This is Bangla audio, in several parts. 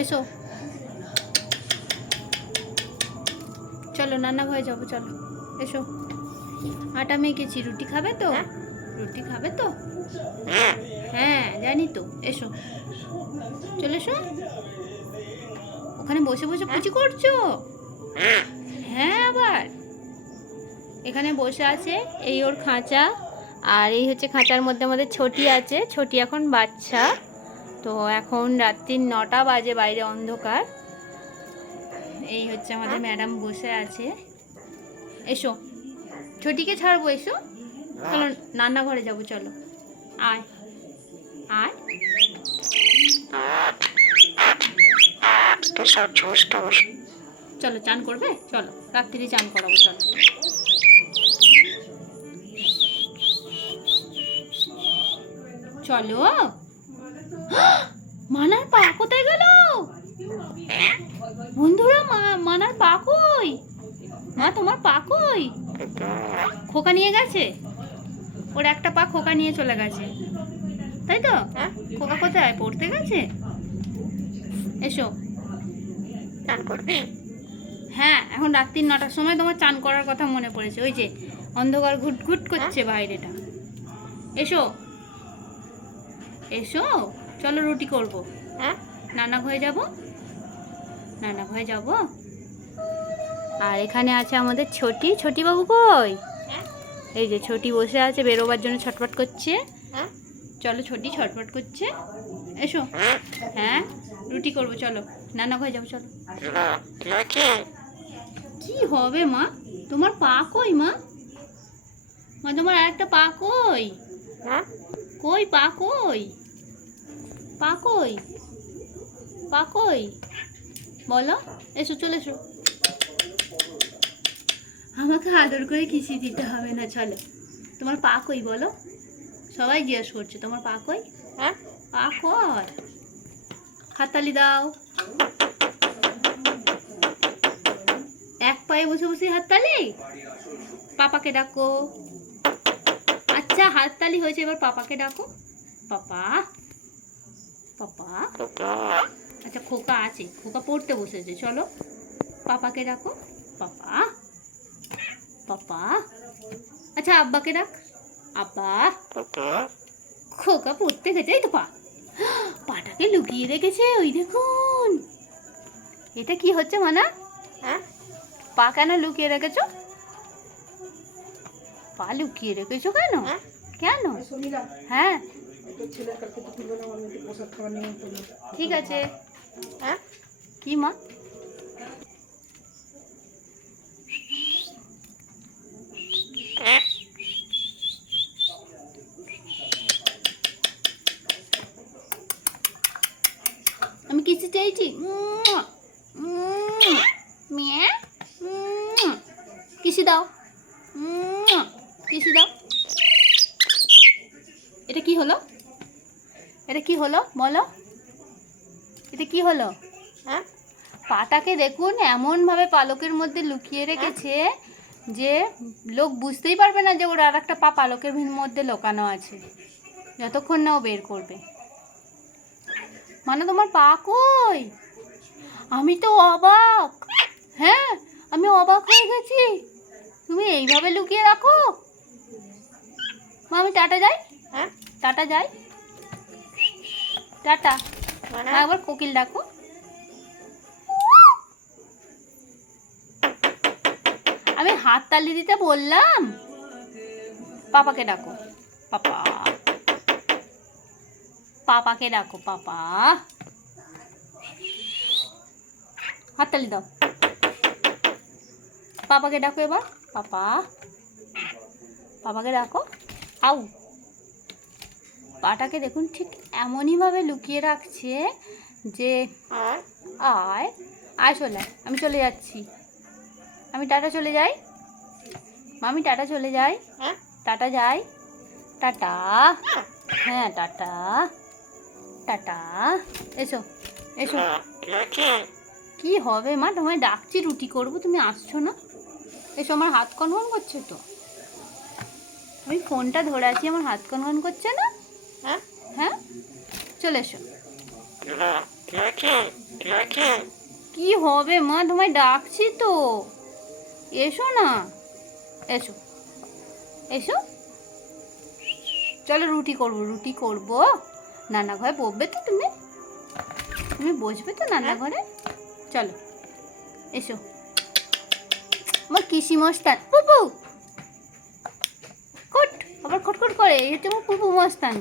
এসো, চলো রান্না ঘরে যাবো, চলো এসো। আটা মেখেছি, রুটি খাবে তো? রুটি খাবে তো? হ্যাঁ জানি তো, এসো, চলে এসো। ওখানে বসে বসে কুচি করছো? হ্যাঁ আবার এখানে বসে আছে, এই ওর খাঁচা, আর এই হচ্ছে খাঁচার মধ্যে আমাদের ছোটি আছে। ছোটি এখন বাচ্চা। তো এখন রাত্রির 9টা বাজে, বাইরে অন্ধকার। এই হচ্ছে আমাদের ম্যাডাম বসে আছে। এসো, ছোটিকে ছাড়বো, এসো, চলো রান্নাঘরে যাবো, চলো আয় আয়। চলো চান করবে, চলো রাত্রি চান করাবো, চলো। চলো। মানার পা কোথায় গেল বন্ধুরা? মানার পা কই? মা তোমার পা কই? খোকা নিয়ে গেছে, ওর একটা পা খোকা নিয়ে চলে গেছে, তাই তো? খোকা কোথায়, পড়তে গেছে? এসো, চান করবে? হ্যাঁ, এখন রাত্রি 9টার সময় তোমার চান করার কথা মনে পড়েছে। ওই যে অন্ধকার ঘুটঘুট করছে বাইরেটা। এসো এসো, চলো রুটি করবো। নানা ঘরে যাব, নানা ঘরে যাব। আর এখানে আছে আমাদের ছোটি। ছোটি বাবু কই? এই যে ছোটি বসে আছে, বেরোবার জন্য ছটফট করছে। চলো, ছোটি ছটফট করছে, এসো। হ্যাঁ রুটি করবো, চলো নানা ঘরে যাবো, চলো। কি হবে মা, তোমার পা কই মা? মা তোমার আরেকটা পা কই? কই পা কই? পা কই? পা কই বলো? এসো, চলে এসো। আমাকে আদর করে কিসি দিতে হবে না, চলো। তোমার পা কই বলো? সবাই জিজ্ঞেস করছে তোমার পা কই। পা কই? হাততালি দাও। এক পায়ে বসে বসে হাততালি। পাপাকে ডাকো। আচ্ছা হাততালি হয়েছে, এবার পাপাকে ডাকো। পাপা, পাপা। আচ্ছা খোকা আছে, খোকা পড়তে বসেছে, চলো পাপাকে ডাকো। পাপা, পাপা। আচ্ছা আব্বাকে ডাক। আব্বা। খোকা পড়তে গেছে, এই তো পা, পাটাকে লুকিয়ে রেখেছে, ওই দেখুন। এটা কি হচ্ছে মানা? পা কেন লুকিয়ে রেখেছো? পা লুকিয়ে রেখেছো কেন? কেন? হ্যাঁ ঠিক আছে। কি মা? আমি কিসে চাইছি? কিসে দাও, কিসে দাও। এটা কি হলো? এটা কি হলো বলো? এটা কি হলো? পাটাকে দেখুন এমন ভাবে পালকের মধ্যে লুকিয়ে রেখেছে যে লোক বুঝতেই পারবে না যে ওর আর একটা পা পালকের মধ্যে লুকানো আছে, যতক্ষণ না ও বের করবে। মানে তোমার পা কই? আমি তো অবাক। হ্যাঁ আমি অবাক হয়ে গেছি, তুমি এইভাবে লুকিয়ে রাখো। মা আমি টাটা যাই, টাটা যাই, টাটা। একবার কোকিল ডাকো। আমি হাততালি দিতে বললাম। পাপাকে ডাকো। পাপা, পাপাকে ডাকো। পাপা, হাততালি দাও। পাপাকে ডাকো এবার। পাপা, পাপাকে ডাকো। আউ, পাটাকে দেখুন ঠিক এমনইভাবে লুকিয়ে রাখছে যে আয় আয় চলে, আমি চলে যাচ্ছি, আমি টাটা চলে যাই। মামি টাটা চলে যাই, টাটা যাই, টাটা। হ্যাঁ টাটা, টাটা। এসো এসো। কি হবে মা, তোমায় ডাকছি, রুটি করবো, তুমি আসছো না। এসো, আমার হাত কনকন করছে তো, আমি ফোনটা ধরে আছি, আমার হাত কনকন করছে না? হ্যাঁ চলে এসো। কি হবে মা, তোমায় ডাকছি তো, এসো না, এসো এসো। চলো রুটি করবো। নানা ঘরে বসবে তো তুমি? তুমি বসবে তো নানা ঘরে? চলো এসো। আমার কিসি মস্তান পুপু কট, আবার খটখট করে, এই হচ্ছে আমার পুপু মস্তান।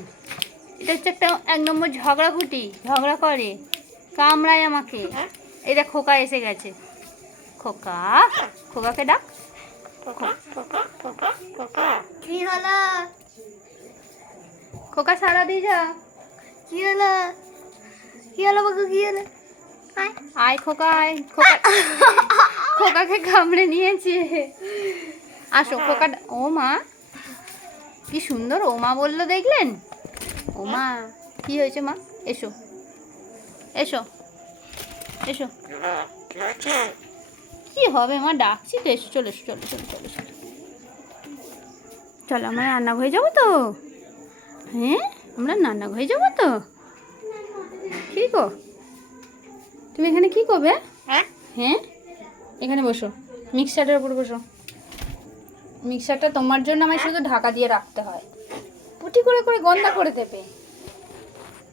এটা হচ্ছে একটা 1 নম্বর ঝগড়া করে, কামড়ায় আমাকে। এই দেখ খোকা এসে গেছে। খোকাকে ডাক। কি হলো? খোকা সারা দিয়ে যা। কি হলো? কি হলো বাবু, কি হলো? আয় খোকা, আয় খোকা। খোকাকে কামড়ে নিয়েছে। আসো খোকা। ও মা, কি সুন্দর ও মা বললো দেখলেন? ও মা, কি হয়েছে মা? এসো এসো এসো। কি হবে মা, ডাকছি তো, এসো চলো চলো চলো চলো চলো। চলো আমরা রান্নাঘরে যাবো তো। হ্যাঁ, আমরা রান্নাঘরে যাবো তো। কি গো, তুমি এখানে কি করবে? হ্যাঁ, এখানে বসো, মিক্সারের উপর বসো। মিক্সারটা তোমার জন্য আমায় শুধু ঢাকা দিয়ে রাখতে হয়, পুটি করে করে গন্ধা করে দেবে।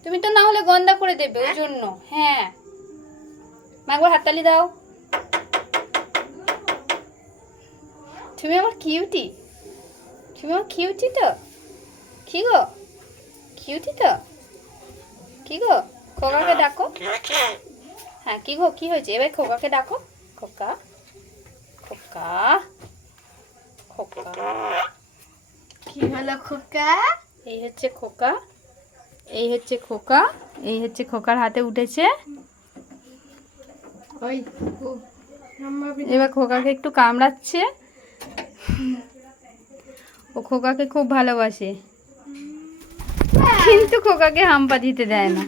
তুমি তো না হলে গন্ধা করে দেবে, ওই জন্য। হ্যাঁ, মা একবার হাততালি দাও। তুমি আমার কিউটি, তো। কি গো, কিউটি তো। কি গো, খোকাকে ডাকো। হ্যাঁ, কি গো, কি হয়েছে? এবার খোকাকে ডাকো। খোকা খোকা খোকা। কি হলো খোকা? এই হচ্ছে খোকা, এই হচ্ছে খোকা, এই হচ্ছে খোকার হাতে উঠেছে। ওই এবার খোকাকে একটু কামড়াচ্ছে। ও খোকাকে খুব ভালোবাসে, কিন্তু খোকাকে হাম্পা দিতে দেয় না।